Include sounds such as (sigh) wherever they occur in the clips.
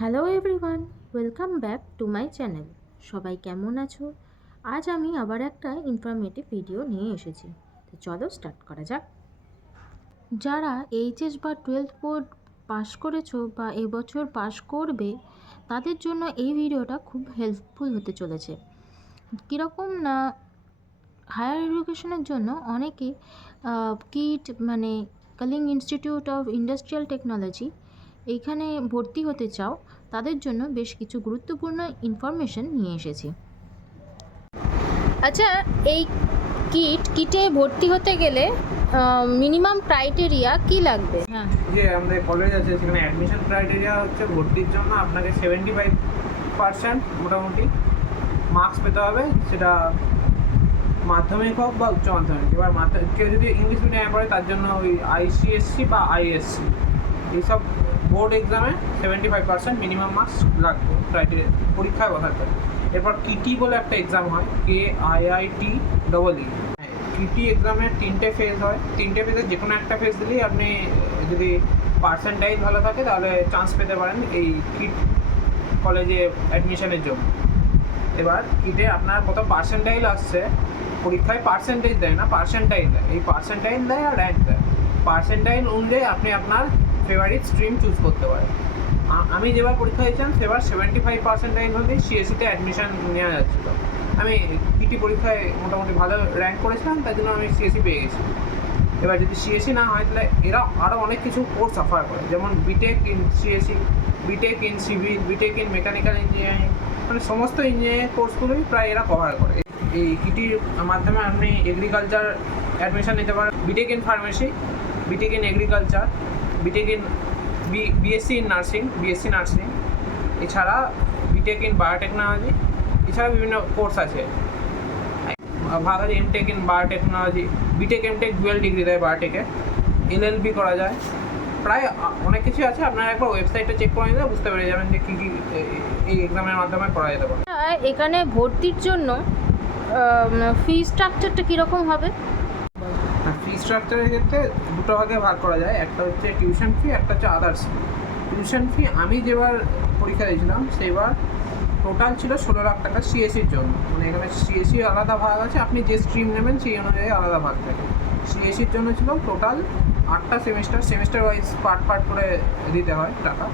Hello everyone welcome back to my channel সবাই কেমন আছো? আজ আমি আবার একটা ইনফরমেটিভ ভিডিও নিয়ে এসেছি। তো চলো স্টার্ট করা যাক। যারা এইচএস বা টুয়েলথ বোর্ড পাস করেছ বা এবছর পাস করবে, তাদের জন্য এই ভিডিওটা খুব হেল্পফুল হতে চলেছে। কীরকম না হায়ার এডুকেশনের জন্য অনেকে কিট মানে Kalinga Institute of Industrial Technology এইখানে ভর্তি হতে চাও তাদের জন্য বেশ কিছু গুরুত্বপূর্ণ ইনফরমেশন নিয়ে এসেছি। আচ্ছা এই কিট কিটে ভর্তি হতে গেলে মিনিমাম ক্রাইটেরিয়া কি লাগবে? হ্যাঁ। যে আমাদের কলেজ আছে সেখানে অ্যাডমিশন ক্রাইটেরিয়া হচ্ছে ভর্তির জন্য আপনাকে সেভেন্টি ফাইভ পার্সেন্ট মোটামুটি মার্কস পেতে হবে সেটা মাধ্যমিক হোক বা উচ্চ মাধ্যমিক। এবার মাধ্যমিক কেউ যদি ইংলিশ মিডিয়ামে পড়ে তার জন্য ওই আইসিএসসি বা আইএসসি এইসব বোর্ড এক্সামে seventy five percent minimum marks লাগবে ক্রাইটেরিয়া পরীক্ষায় বসাতে এরপর কিটি বলে একটা এক্সাম হয় K IIT double E KIITEE এক্সামের তিনটে ফেজ হয়। তিনটে ফেজে যে কোনো একটা ফেজ দিলেই আপনি, যদি পার্সেন্টাইজ ভালো থাকে, তাহলে চান্স পেতে পারেন এই কিট কলেজে অ্যাডমিশনের জন্য। এবার কিটে আপনার কত পার্সেন্টাইল আসছে, পরীক্ষায় পার্সেন্টেজ দেয় না পার্সেন্টাইল দেয়। এই পার্সেন্টাইল দেয় আর র্যাঙ্ক দেয়। পার্সেন্টাইল অনুযায়ী আপনি আপনার ফেভারিট স্ট্রিম চুজ করতে পারে। আমি যেবার পরীক্ষা দিয়েছিলাম, সেবার সেভেন্টি ফাইভ পার্সেন্টাইল হলেই সিএসসিতে অ্যাডমিশন নেওয়া যাচ্ছিল। আমি কিটি পরীক্ষায় মোটামুটি ভালো র্যাঙ্ক করেছিলাম, তাই জন্য আমি সিএসসি পেয়ে গেছি। এবার যদি সিএসসি না হয়, তাহলে এরা আরও অনেক কিছু কোর্স অফার করে। যেমন BTech in CSC BTech in civil BTech in mechanical engineering মানে সমস্ত ইঞ্জিনিয়ারিং কোর্সগুলোই প্রায় এরা কভার করে। এই কিটির মাধ্যমে আপনি এগ্রিকালচার অ্যাডমিশন নিতে পারেন। BTech in pharmacy BTech in agriculture BTech in BSc in nursing BSc nursing এছাড়া বিটেক ইন বায়োটেকনোলজি এছাড়া বিভিন্ন কোর্স আছে। ভাগ আছে MTech in biotechnology BTech MTech dual degree দেয় বায়োটেকে এলএলবি করা যায়। প্রায় অনেক কিছু আছে, আপনারা একবার ওয়েবসাইটটা চেক করে নিলে বুঝতে পেরে যাবেন যে কী কী এই এক্সামের মাধ্যমে করা যেতে পারে। এখানে ভর্তির জন্য ফি স্ট্রাকচারটা কীরকম হবে? ফি স্ট্রাকচারের ক্ষেত্রে দুটো ভাগে ভাগ করা যায়। একটা হচ্ছে টিউশন ফি, একটা হচ্ছে আদার্স টিউশন ফি আমি যেবার পরীক্ষা দিয়েছিলাম, সেইবার টোটাল ছিল ষোলো লাখ টাকা সিএসসির জন্য। মানে এখানে সিএসসি আলাদা ভাগ আছে, আপনি যে স্ট্রিম নেবেন সেই অনুযায়ী আলাদা ভাগ থাকে। সিএসসির জন্য ছিল টোটাল আটটা semester. Semester wise part part করে দিতে হয় টাকা।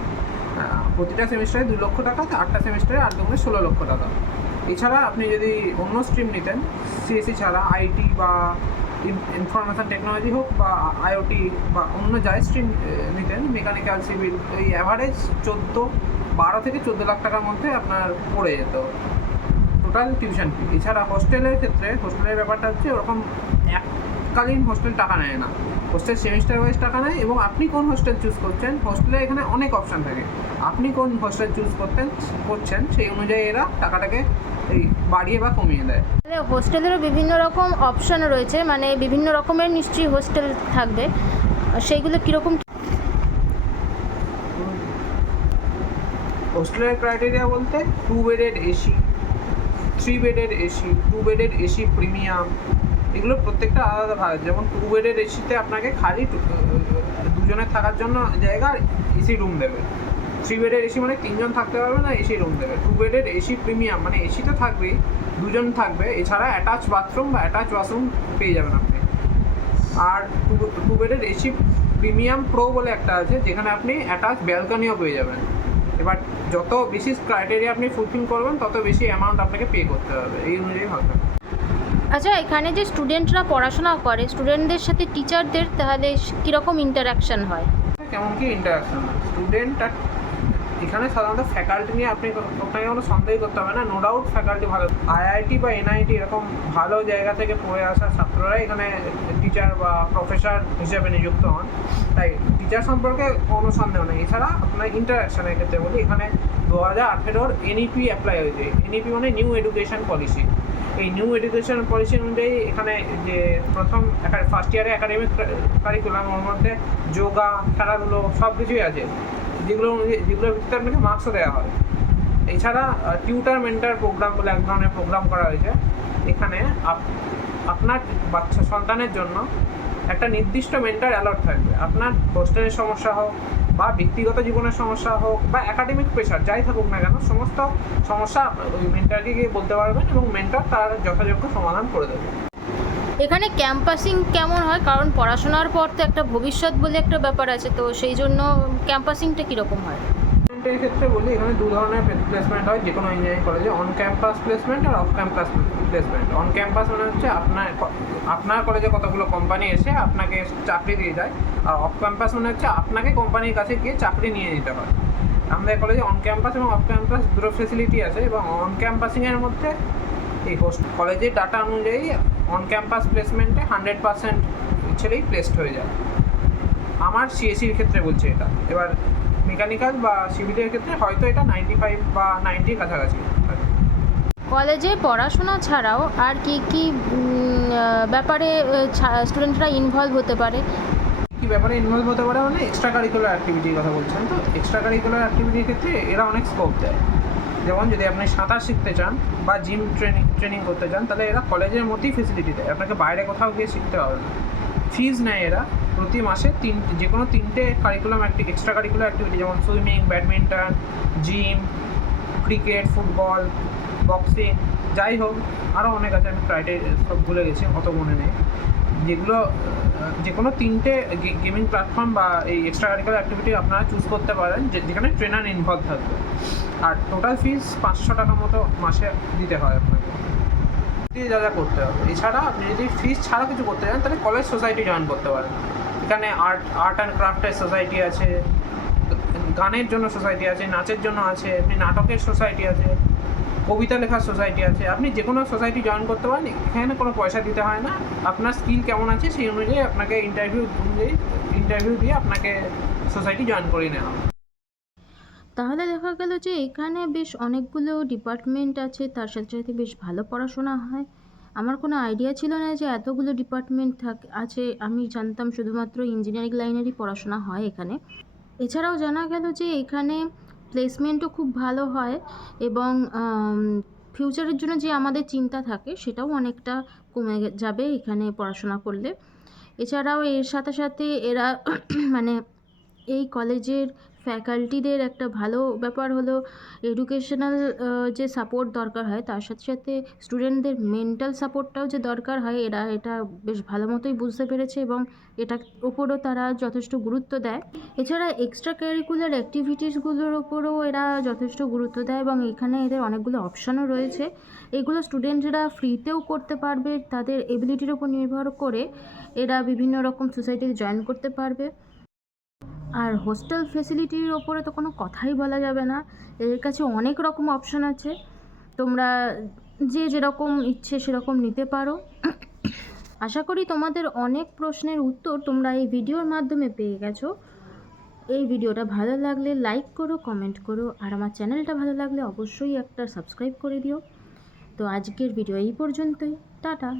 প্রতিটা সেমিস্টারে দু লক্ষ টাকা আটটা সেমিস্টারে আট দুগুণে ষোলো লক্ষ টাকা। এছাড়া আপনি যদি অন্য স্ট্রিম নিতেন সিএসসি ছাড়া আইটি বা ইনফরমেশন টেকনোলজি হোক বা আইওটি বা অন্য যাই স্ট্রিম নিতেন মেকানিক্যাল সিভিল এই অ্যাভারেজ চোদ্দ, বারো থেকে চোদ্দ লাখ টাকার মধ্যে আপনার পড়ে যেত। টোটাল টিউশন ফি এছাড়া হোস্টেলের ক্ষেত্রে হোস্টেলের ব্যাপারটা হচ্ছে ওরকম এককালীন হোস্টেল টাকা নেয় না। হোস্টেল সেমিস্টার ওয়াইজ টাকা নেয় এবং আপনি কোন হোস্টেল চুজ করছেন হোস্টেলে এখানে অনেক অপশান থাকে। আপনি কোন হোস্টেল চুজ করতেন, করছেন, সেই অনুযায়ী এরা টাকাটাকে এই বাড়িয়ে বা কমিয়ে দেয়? তাহলে হোস্টেলেরও বিভিন্ন রকম অপশন রয়েছে মানে বিভিন্ন রকমের নিশ্চয়ই হোস্টেল থাকবে। সেইগুলো কীরকম হোস্টেলের ক্রাইটেরিয়া বলতে two bedded AC three bedded AC two bedded AC premium এগুলো প্রত্যেকটা আলাদা ভাগ যেমন টু বেডের এসিতে আপনাকে খালি দুজনের থাকার জন্য জায়গা এসি রুম দেবে। থ্রি বেডের এসি মানে তিনজন থাকতে পারবে না এসি রুম দেবে। টু বেডের এসি প্রিমিয়াম মানে এসি তো থাকবেই দুজন থাকবে। এছাড়া অ্যাটাচ বাথরুম বা অ্যাটাচ ওয়াশরুম পেয়ে যাবেন আপনি। আর টু বেডের এসি প্রিমিয়াম প্রো বলে একটা আছে যেখানে আপনি অ্যাটাচ ব্যালকনিও পেয়ে যাবেন। এবার যত বেশি ক্রাইটেরিয়া আপনি ফুলফিল করবেন তত বেশি অ্যামাউন্ট আপনাকে পে করতে হবে। এই অনুযায়ী হবে। আচ্ছা এখানে যে স্টুডেন্টরা পড়াশোনা করে স্টুডেন্টদের সাথে টিচারদের তাহলে কীরকম ইন্টারাকশন হয়? কেমন কি ইন্টারাকশন স্টুডেন্ট আর এখানে সাধারণত ফ্যাকাল্টি নিয়ে আপনি আপনাকে কোনো সন্দেহ করতে হবে না নো ডাউট ফ্যাকাল্টি ভালো। আইআইটি বা এনআইটি এরকম ভালো জায়গা থেকে পড়ে আসা ছাত্ররা এখানে টিচার বা প্রফেসর হিসেবে নিযুক্ত হন। তাই টিচার সম্পর্কে কোনো সন্দেহ নেই। এছাড়া আপনার ইন্টারাকশনের ক্ষেত্রে বলি, এখানে দু হাজার আঠেরোর এনইপি অ্যাপ্লাই হয়েছে। এনইপি মানে নিউ এডুকেশন পলিসি এই নিউ এডুকেশন পলিসি অনুযায়ী এখানে যে প্রথম ফার্স্ট ইয়ারে একাডেমিক কারিকুলাম ওর মধ্যে যোগা, খেলাধুলো সব কিছুই আছে। যেগুলো যেগুলোর ভিত্তিতে আপনাকে মার্কসও দেওয়া হয়। এছাড়া টিউটার মেন্টার প্রোগ্রাম বলে এক ধরনের প্রোগ্রাম করা হয়েছে। এখানে আপ- আপনার বাচ্চা সন্তানের জন্য একটা নির্দিষ্ট মেন্টার অ্যালার্ট থাকবে। আপনার হোস্টেলের সমস্যা হোক বা ব্যক্তিগত জীবনের সমস্যা হোক বা একাডেমিক প্রেশার যাই থাকুক না কেন, সমস্ত সমস্যা ওই মেন্টারকে গিয়ে বলতে পারবেন এবং মেন্টার তার যথাযোগ্য সমাধান করে দেবে। এখানে ক্যাম্পাসিং কেমন হয়? কারণ পড়াশোনার পর তো একটা ভবিষ্যৎ বলে একটা ব্যাপার আছে, তো সেই জন্য ক্যাম্পাসিংটা কীরকম হয়? ক্ষেত্রে বলি, এখানে দু ধরনের প্লেসমেন্ট হয় যে কোনো ইঞ্জিনিয়ারিং কলেজে on campus placement R off campus placement on campus মানে হচ্ছে আপনার আপনার কলেজে কতগুলো কোম্পানি এসে আপনাকে চাকরি দিয়ে যায়, আর অফ ক্যাম্পাস মানে হচ্ছে আপনাকে কোম্পানির কাছে গিয়ে চাকরি নিয়ে নিতে হয়। আমাদের কলেজে অন ক্যাম্পাস এবং অফ ক্যাম্পাস দুটো ফেসিলিটি আছে এবং অন ক্যাম্পাসিংয়ের মধ্যে এই হোস্ট কলেজের ডাটা অনুযায়ী অন ক্যাম্পাস প্লেসমেন্টে হান্ড্রেড পার্সেন্ট ছেলেই প্লেসড হয়ে যায়। আমার সিএসির ক্ষেত্রে বলছি এটা। এবার মেকানিক্যাল বা সিভিলের ক্ষেত্রে হয়তো এটা নাইনটি ফাইভ বা নাইনটির কাছাকাছি। কলেজে পড়াশোনা ছাড়াও আর কি কি ব্যাপারে স্টুডেন্টরা ইনভলভ হতে পারে? কি ব্যাপারে ইনভলভ হতে পারে মানে এক্সট্রা কারিকুলার অ্যাক্টিভিটির কথা বলছেন তো। এক্সট্রা কারিকুলার অ্যাক্টিভিটির ক্ষেত্রে এরা অনেক স্কোপ দেয়। যেমন যদি আপনি সাঁতার শিখতে চান বা জিম ট্রেনিং ট্রেনিং করতে চান, তাহলে এরা কলেজের মধ্যেই ফেসিলিটি দেয়। আপনাকে বাইরে কোথাও গিয়ে শিখতে হবে না। ফিজ নেয় এরা প্রতি মাসে তিন যে কোনো তিনটে কারিকুলাম অ্যাক্টি এক্সট্রা কারিকুলার অ্যাক্টিভিটি যেমন swimming badminton gym cricket football boxing যাই হোক আরও অনেক আছে, আমি ক্রাইটেরিয়া সব ভুলে গেছি, অত মনে নেই। যেগুলো যে কোনো তিনটে গেমিং প্ল্যাটফর্ম বা এই এক্সট্রা কারিকুলার অ্যাক্টিভিটি আপনারা চুজ করতে পারেন যেখানে ট্রেনার ইনভলভ থাকবে। আর টোটাল ফিস পাঁচশো টাকা মতো মাসে দিতে হয় আপনাকে। দিয়ে যা যা করতে হবে। এছাড়া আপনি যদি ফিস ছাড়া কিছু করতে চান, তাহলে কলেজ সোসাইটি জয়েন করতে পারেন। এখানে আর্ট আর্ট অ্যান্ড ক্রাফটের সোসাইটি আছে, গানের জন্য সোসাইটি আছে, নাচের জন্য আছে এমনি নাটকের সোসাইটি আছে। কবিতা লেখার সোসাইটি আছে। আপনি যে কোনো সোসাইটি জয়েন করতে পারেন, এখানে কোনো পয়সা দিতে হয় না। আপনার স্কিল কেমন আছে সেই অনুযায়ী আপনাকে ইন্টারভিউ অনুযায়ী ইন্টারভিউ দিয়ে আপনাকে সোসাইটি জয়েন করে নেওয়া হবে। তাহলে দেখা গেল যে এখানে বেশ অনেকগুলো ডিপার্টমেন্ট আছে, তার সাথে সাথে বেশ ভালো পড়াশোনা হয়। আমার কোনো আইডিয়া ছিল না যে এতগুলো ডিপার্টমেন্ট থাক, আছে। আমি জানতাম শুধুমাত্র ইঞ্জিনিয়ারিং লাইনেরই পড়াশোনা হয় এখানে। এছাড়াও জানা গেল যে এখানে প্লেসমেন্টও খুব ভালো হয় এবং ফিউচারের জন্য যে আমাদের চিন্তা থাকে সেটাও অনেকটা কমে যাবে এখানে পড়াশোনা করলে। এছাড়াও এর সাথে সাথে এরা (clears throat) মানে এই কলেজের ফ্যাকাল্টিদের একটা ভালো ব্যাপার হলো এডুকেশনাল যে সাপোর্ট দরকার হয়, তার সাথে সাথে স্টুডেন্টদের মেন্টাল সাপোর্টটাও যে দরকার হয়, এরা এটা বেশ ভালো মতোই বুঝতে পেরেছে এবং এটার ওপরও তারা যথেষ্ট গুরুত্ব দেয়। এছাড়া এক্সট্রা কারিকুলার অ্যাক্টিভিটিসগুলোর ওপরও এরা যথেষ্ট গুরুত্ব দেয় এবং এখানে এদের অনেকগুলো অপশানও রয়েছে। এগুলো স্টুডেন্টরা ফ্রিতেও করতে পারবে, তাদের এবিলিটির ওপর নির্ভর করে এরা বিভিন্ন রকম সোসাইটিতে জয়েন করতে পারবে। আর হোস্টেল ফেসিলিটির ওপরে তো কোনো কথাই বলা যাবে না। এদের কাছে অনেক রকম অপশান আছে। তোমরা যে যেরকম ইচ্ছে সেরকম নিতে পারো। আশা করি তোমাদের অনেক প্রশ্নের উত্তর তোমরা এই ভিডিওর মাধ্যমে পেয়ে গেছো। এই ভিডিওটা ভালো লাগলে লাইক করো কমেন্ট করো, আর আমার চ্যানেলটা ভালো লাগলে অবশ্যই একটা সাবস্ক্রাইব করে দিও। তো আজকের ভিডিও এই পর্যন্তই। টাটা।